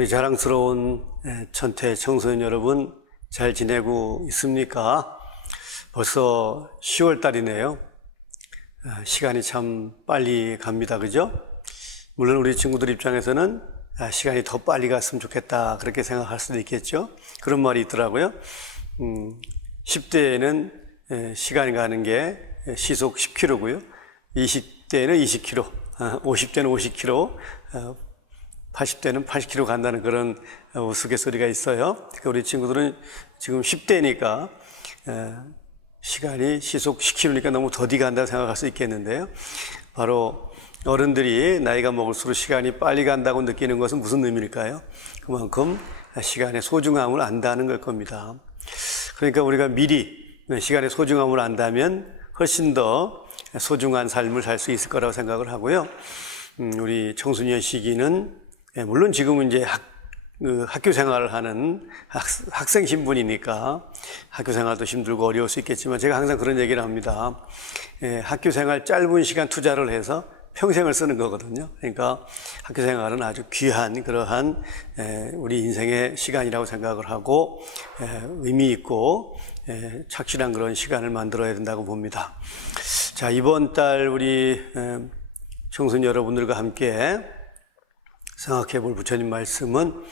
우리 자랑스러운 천태 청소년 여러분 잘 지내고 있습니까? 벌써 10월 달이네요. 시간이 참 빨리 갑니다. 그죠? 물론 우리 친구들 입장에서는 시간이 더 빨리 갔으면 좋겠다 그렇게 생각할 수도 있겠죠. 그런 말이 있더라고요. 10대에는 시간이 가는 게 시속 10km고요. 20대에는 20km, 50대는 50km, 80대는 80km 간다는 그런 우스갯소리가 있어요. 우리 친구들은 지금 10대니까 시간이 시속 10km니까 너무 더디 간다고 생각할 수 있겠는데요. 바로 어른들이 나이가 먹을수록 시간이 빨리 간다고 느끼는 것은 무슨 의미일까요? 그만큼 시간의 소중함을 안다는 걸 겁니다. 그러니까 우리가 미리 시간의 소중함을 안다면 훨씬 더 소중한 삶을 살 수 있을 거라고 생각을 하고요. 우리 청소년 시기는 물론 지금은 이제 학교 생활을 하는 학생 신분이니까 학교 생활도 힘들고 어려울 수 있겠지만 제가 항상 그런 얘기를 합니다. 학교 생활 짧은 시간 투자를 해서 평생을 쓰는 거거든요. 그러니까 학교 생활은 아주 귀한 그러한 우리 인생의 시간이라고 생각을 하고 의미 있고 착실한 그런 시간을 만들어야 된다고 봅니다. 자, 이번 달 우리 청소년 여러분들과 함께 생각해 볼 부처님 말씀은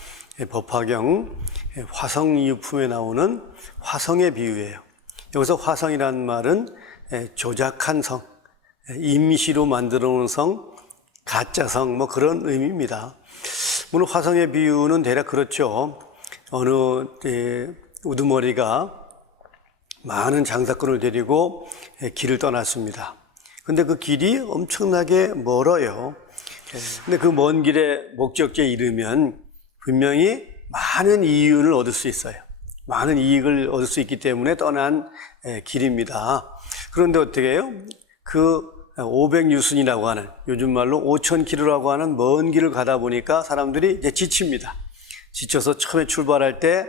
법화경 화성이유품에 나오는 화성의 비유예요. 여기서 화성이라는 말은 조작한 성, 임시로 만들어 놓은 성, 가짜성 뭐 그런 의미입니다. 물론 화성의 비유는 대략 그렇죠. 어느 우두머리가 많은 장사꾼을 데리고 길을 떠났습니다. 근데 그 길이 엄청나게 멀어요. 근데 그 먼 길에 목적지에 이르면 분명히 많은 이윤을 얻을 수 있어요. 많은 이익을 얻을 수 있기 때문에 떠난 길입니다. 그런데 어떻게 해요? 그 500유순이라고 하는, 요즘 말로 5000km라고 하는 먼 길을 가다 보니까 사람들이 이제 지칩니다. 지쳐서 처음에 출발할 때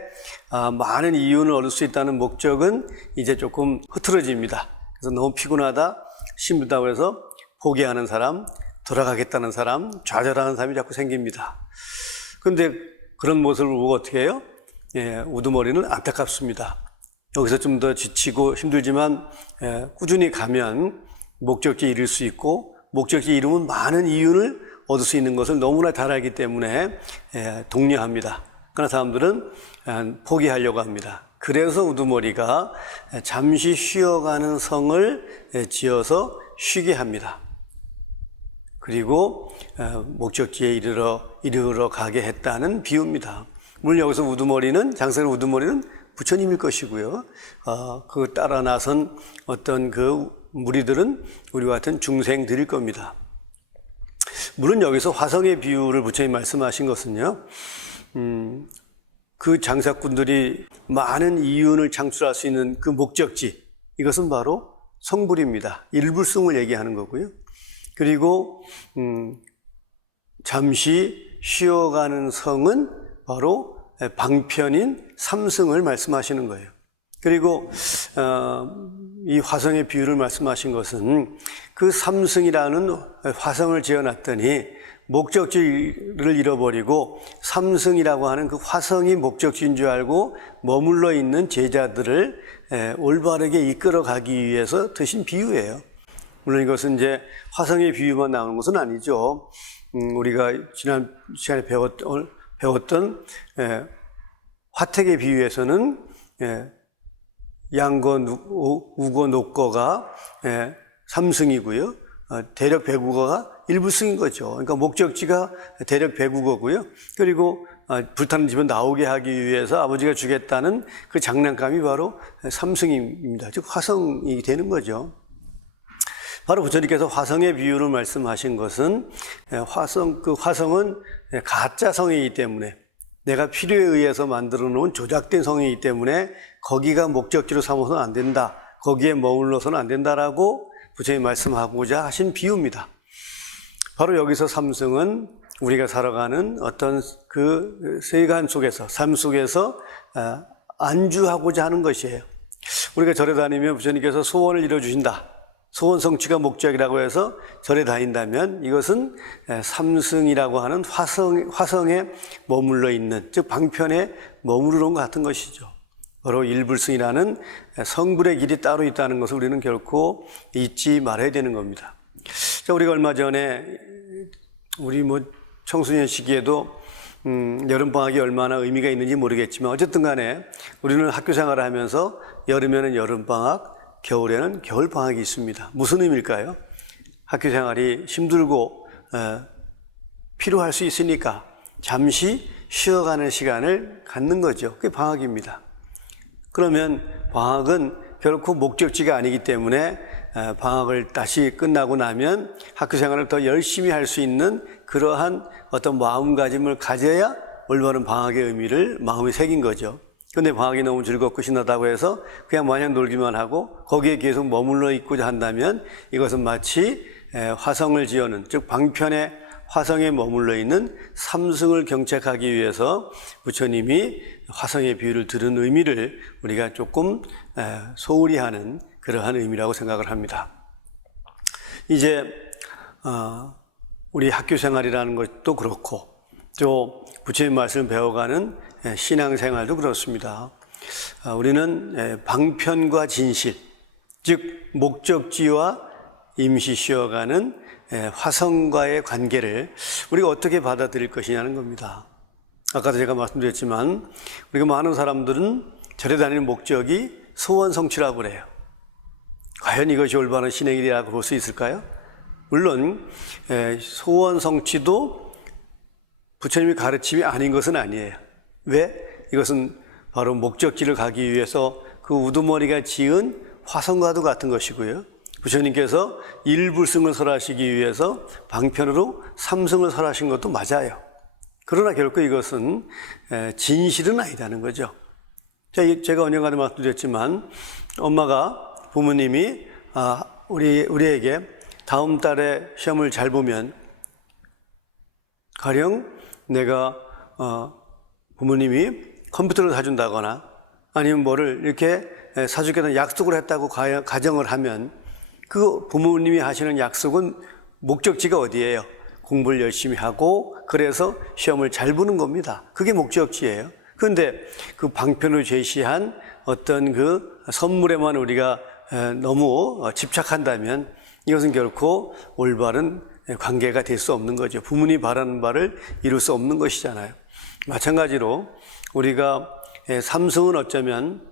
많은 이윤을 얻을 수 있다는 목적은 이제 조금 흐트러집니다. 그래서 너무 피곤하다, 힘들다고 해서 포기하는 사람, 돌아가겠다는 사람, 좌절하는 사람이 자꾸 생깁니다. 그런데 그런 모습을 보고 어떻게 해요? 우두머리는 안타깝습니다. 여기서 좀 더 지치고 힘들지만 꾸준히 가면 목적지에 이를 수 있고, 목적지에 이르면 많은 이윤을 얻을 수 있는 것을 너무나 잘 알기 때문에 독려합니다. 그러나 사람들은 포기하려고 합니다. 그래서 우두머리가 잠시 쉬어가는 성을 지어서 쉬게 합니다. 그리고 목적지에 이르러 가게 했다는 비유입니다. 물론 여기서 우두머리는, 장사의 우두머리는 부처님일 것이고요. 그 따라 나선 어떤 그 무리들은 우리와 같은 중생들일 겁니다. 물론 여기서 화성의 비유를 부처님 말씀하신 것은요, 그 장사꾼들이 많은 이윤을 창출할 수 있는 그 목적지, 이것은 바로 성불입니다. 일불승을 얘기하는 거고요. 그리고 잠시 쉬어가는 성은 바로 방편인 삼승을 말씀하시는 거예요. 그리고 이 화성의 비유를 말씀하신 것은 그 삼승이라는 화성을 지어놨더니 목적지를 잃어버리고 삼승이라고 하는 그 화성이 목적지인 줄 알고 머물러 있는 제자들을 올바르게 이끌어가기 위해서 드신 비유예요. 물론 이것은 이제 화성의 비유만 나오는 것은 아니죠. 우리가 지난 시간에 배웠던 화택의 비유에서는 양거, 우거, 녹거가 삼승이고요. 대력 배구거가 일부승인 거죠. 그러니까 목적지가 대력 배구거고요. 그리고 불타는 집에 나오게 하기 위해서 아버지가 주겠다는 그 장난감이 바로 삼승입니다. 즉 화성이 되는 거죠. 바로 부처님께서 화성의 비유를 말씀하신 것은 그 화성은 가짜 성이기 때문에, 내가 필요에 의해서 만들어 놓은 조작된 성이기 때문에 거기가 목적지로 삼아서는 안 된다, 거기에 머물러서는 안 된다라고 부처님 말씀하고자 하신 비유입니다. 바로 여기서 삼승은 우리가 살아가는 어떤 그 세간 속에서, 삶 속에서 안주하고자 하는 것이에요. 우리가 절에 다니면 부처님께서 소원을 이뤄주신다, 소원 성취가 목적이라고 해서 절에 다닌다면 이것은 삼승이라고 하는 화성에 머물러 있는, 즉 방편에 머무르는 것 같은 것이죠. 바로 일불승이라는 성불의 길이 따로 있다는 것을 우리는 결코 잊지 말아야 되는 겁니다. 자, 우리가 얼마 전에 우리 청소년 시기에도 여름방학이 얼마나 의미가 있는지 모르겠지만 어쨌든 간에 우리는 학교 생활을 하면서 여름에는 여름방학, 겨울에는 겨울방학이 있습니다. 무슨 의미일까요? 학교 생활이 힘들고 필요할 수 있으니까 잠시 쉬어가는 시간을 갖는 거죠. 그게 방학입니다. 그러면 방학은 결코 목적지가 아니기 때문에 방학을 다시 끝나고 나면 학교 생활을 더 열심히 할 수 있는 그러한 어떤 마음가짐을 가져야 올바른 방학의 의미를 마음에 새긴 거죠. 그런데 방학이 너무 즐겁고 신나다고 해서 그냥 마냥 놀기만 하고 거기에 계속 머물러 있고자 한다면 이것은 마치 화성을 지어는, 즉 방편의 화성에 머물러 있는 삼승을 경책하기 위해서 부처님이 화성의 비유를 들은 의미를 우리가 조금 소홀히 하는 그러한 의미라고 생각을 합니다. 이제 우리 학교 생활이라는 것도 그렇고 또 부처님 말씀을 배워가는 신앙생활도 그렇습니다. 우리는 방편과 진실, 즉 목적지와 임시 쉬어가는 화성과의 관계를 우리가 어떻게 받아들일 것이냐는 겁니다. 아까도 제가 말씀드렸지만 우리가 많은 사람들은 절에 다니는 목적이 소원 성취라고 그래요. 과연 이것이 올바른 신행이라고 볼 수 있을까요? 물론 소원 성취도 부처님의 가르침이 아닌 것은 아니에요. 왜? 이것은 바로 목적지를 가기 위해서 그 우두머리가 지은 화성과도 같은 것이고요. 부처님께서 일불승을 설하시기 위해서 방편으로 삼승을 설하신 것도 맞아요. 그러나 결코 이것은 진실은 아니라는 거죠. 제가 언젠가도 말씀드렸지만 엄마가, 부모님이 우리에게 다음 달에 시험을 잘 보면 가령 내가 부모님이 컴퓨터를 사준다거나 아니면 뭐를 이렇게 사주겠다는 약속을 했다고 가정을 하면 그 부모님이 하시는 약속은 목적지가 어디예요? 공부를 열심히 하고 그래서 시험을 잘 보는 겁니다. 그게 목적지예요. 그런데 그 방편으로 제시한 어떤 그 선물에만 우리가 너무 집착한다면 이것은 결코 올바른 관계가 될 수 없는 거죠. 부모님이 바라는 바를 이룰 수 없는 것이잖아요. 마찬가지로 우리가 삼승은 어쩌면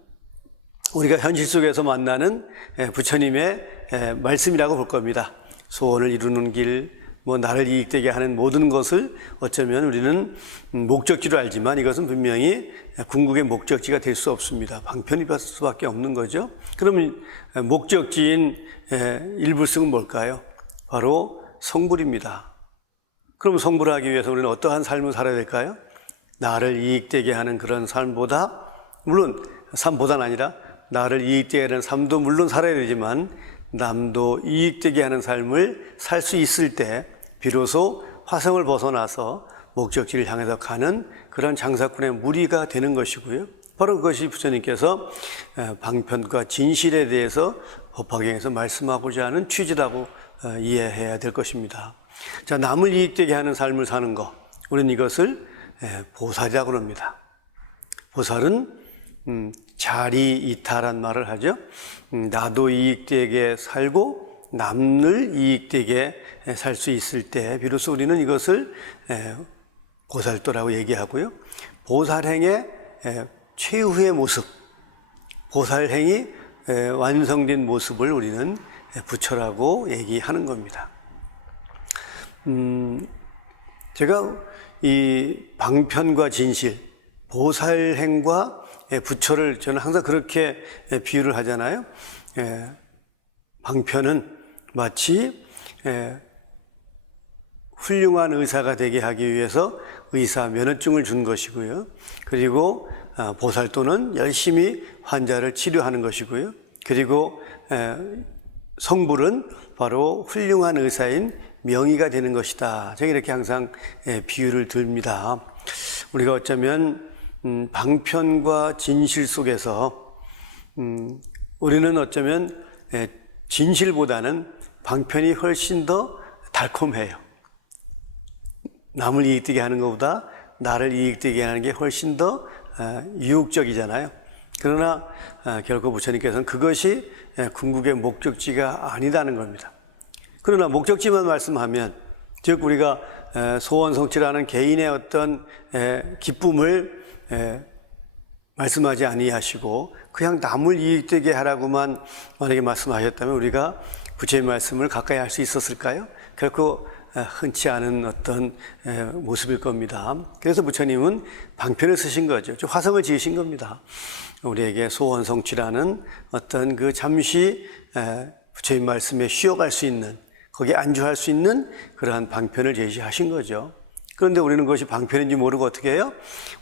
우리가 현실 속에서 만나는 부처님의 말씀이라고 볼 겁니다. 소원을 이루는 길, 나를 이익되게 하는 모든 것을 어쩌면 우리는 목적지로 알지만 이것은 분명히 궁극의 목적지가 될 수 없습니다. 방편이 될 수밖에 없는 거죠. 그러면 목적지인 일불승은 뭘까요? 바로 성불입니다. 그럼 성불을 하기 위해서 우리는 어떠한 삶을 살아야 될까요? 나를 이익되게 하는 그런 삶보다, 물론 삶보다는 아니라 나를 이익되게 하는 삶도 물론 살아야 되지만 남도 이익되게 하는 삶을 살 수 있을 때 비로소 화성을 벗어나서 목적지를 향해서 가는 그런 장사꾼의 무리가 되는 것이고요. 바로 그것이 부처님께서 방편과 진실에 대해서 법화경에서 말씀하고자 하는 취지라고 이해해야 될 것입니다. 자, 남을 이익되게 하는 삶을 사는 것, 우리는 이것을 보살이라고 합니다. 보살은 자리이타란 말을 하죠. 나도 이익되게 살고 남을 이익되게 살 수 있을 때 비로소 우리는 이것을 보살도라고 얘기하고요. 보살행의 최후의 모습, 보살행이 완성된 모습을 우리는 부처라고 얘기하는 겁니다. 제가 이 방편과 진실, 보살행과 부처를 저는 항상 그렇게 비유를 하잖아요. 방편은 마치 훌륭한 의사가 되게 하기 위해서 의사 면허증을 준 것이고요. 그리고 보살도는 열심히 환자를 치료하는 것이고요. 그리고 성불은 바로 훌륭한 의사인 명의가 되는 것이다. 제가 이렇게 항상 비유를 듭니다. 우리가 어쩌면 방편과 진실 속에서 우리는 어쩌면 진실보다는 방편이 훨씬 더 달콤해요. 남을 이익되게 하는 것보다 나를 이익되게 하는 게 훨씬 더 유혹적이잖아요. 그러나 결코 부처님께서는 그것이 궁극의 목적지가 아니다는 겁니다. 그러나 목적지만 말씀하면, 즉 우리가 소원 성취라는 개인의 어떤 기쁨을 말씀하지 아니하시고 그냥 남을 이익되게 하라고만 만약에 말씀하셨다면 우리가 부처님의 말씀을 가까이 할 수 있었을까요? 결코 흔치 않은 어떤 모습일 겁니다. 그래서 부처님은 방편을 쓰신 거죠. 화성을 지으신 겁니다. 우리에게 소원 성취라는 어떤 그 잠시 부처님 말씀에 쉬어갈 수 있는, 거기에 안주할 수 있는 그러한 방편을 제시하신 거죠. 그런데 우리는 그것이 방편인지 모르고 어떻게 해요?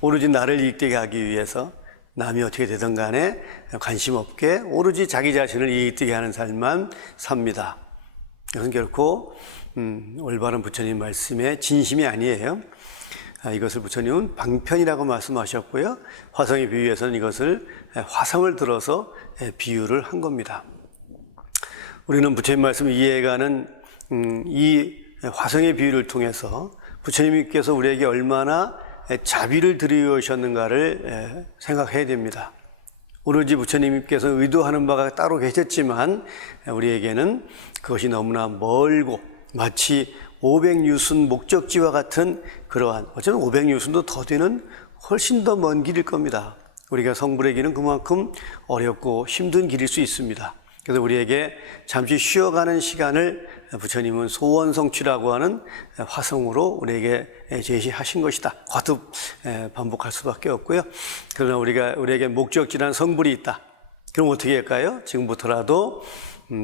오로지 나를 이익되게 하기 위해서 남이 어떻게 되든 간에 관심 없게 오로지 자기 자신을 이익되게 하는 삶만 삽니다. 이것은 결코 올바른 부처님 말씀의 진심이 아니에요. 이것을 부처님은 방편이라고 말씀하셨고요. 화성에 비유해서는 이것을 화성을 들어서 비유를 한 겁니다. 우리는 부처님 말씀을 이해해가는 이 화성의 비유를 통해서 부처님께서 우리에게 얼마나 자비를 들이오셨는가를 생각해야 됩니다. 오로지 부처님께서 의도하는 바가 따로 계셨지만 우리에게는 그것이 너무나 멀고 마치 500유순 목적지와 같은 그러한, 어쩌면 500유순도 더 되는 훨씬 더 먼 길일 겁니다. 우리가 성불의 길은 그만큼 어렵고 힘든 길일 수 있습니다. 그래서 우리에게 잠시 쉬어가는 시간을 부처님은 소원성취라고 하는 화성으로 우리에게 제시하신 것이다. 거듭 반복할 수밖에 없고요. 그러나 우리에게 목적지란 성불이 있다. 그럼 어떻게 할까요? 지금부터라도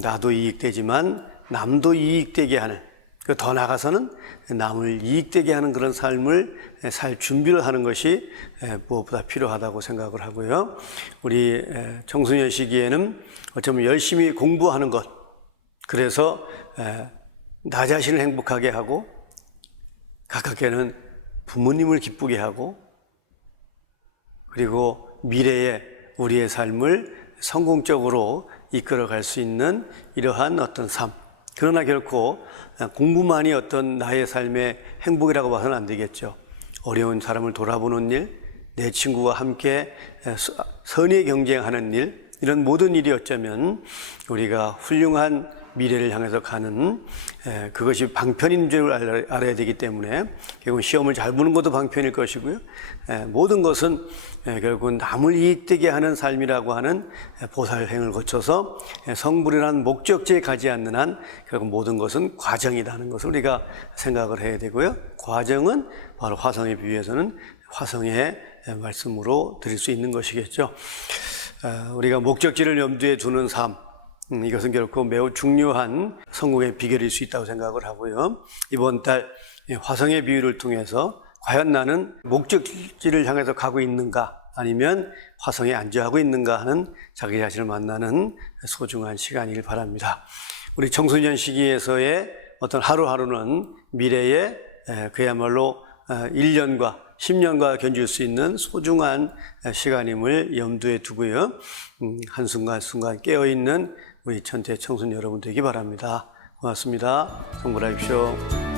나도 이익되지만 남도 이익되게 하는, 더 나아가서는 남을 이익되게 하는 그런 삶을 살 준비를 하는 것이 무엇보다 필요하다고 생각을 하고요. 우리 청소년 시기에는 어쩌면 열심히 공부하는 것, 그래서 나 자신을 행복하게 하고 가깝게는 부모님을 기쁘게 하고 그리고 미래의 우리의 삶을 성공적으로 이끌어갈 수 있는 이러한 어떤 삶, 그러나 결코 공부만이 어떤 나의 삶의 행복이라고 봐서는 안 되겠죠. 어려운 사람을 돌아보는 일, 내 친구와 함께 선의 경쟁하는 일, 이런 모든 일이 어쩌면 우리가 훌륭한 미래를 향해서 가는 그것이 방편인 줄 알아야 되기 때문에 결국 시험을 잘 보는 것도 방편일 것이고요. 모든 것은 결국은 남을 이익되게 하는 삶이라고 하는 보살행을 거쳐서 성불이라는 목적지에 가지 않는 한 결국 모든 것은 과정이라는 것을 우리가 생각을 해야 되고요. 과정은 바로 화성에 비유해서는 화성의 말씀으로 드릴 수 있는 것이겠죠. 우리가 목적지를 염두에 두는 삶, 이것은 결코 매우 중요한 성공의 비결일 수 있다고 생각을 하고요. 이번 달 화성의 비유를 통해서 과연 나는 목적지를 향해서 가고 있는가 아니면 화성에 안주하고 있는가 하는 자기 자신을 만나는 소중한 시간이길 바랍니다. 우리 청소년 시기에서의 어떤 하루하루는 미래에 그야말로 1년과 10년과 견줄 수 있는 소중한 시간임을 염두에 두고요. 한순간 한순간 깨어있는 우리 천태 청소년 여러분 되기 바랍니다. 고맙습니다. 성불하십시오.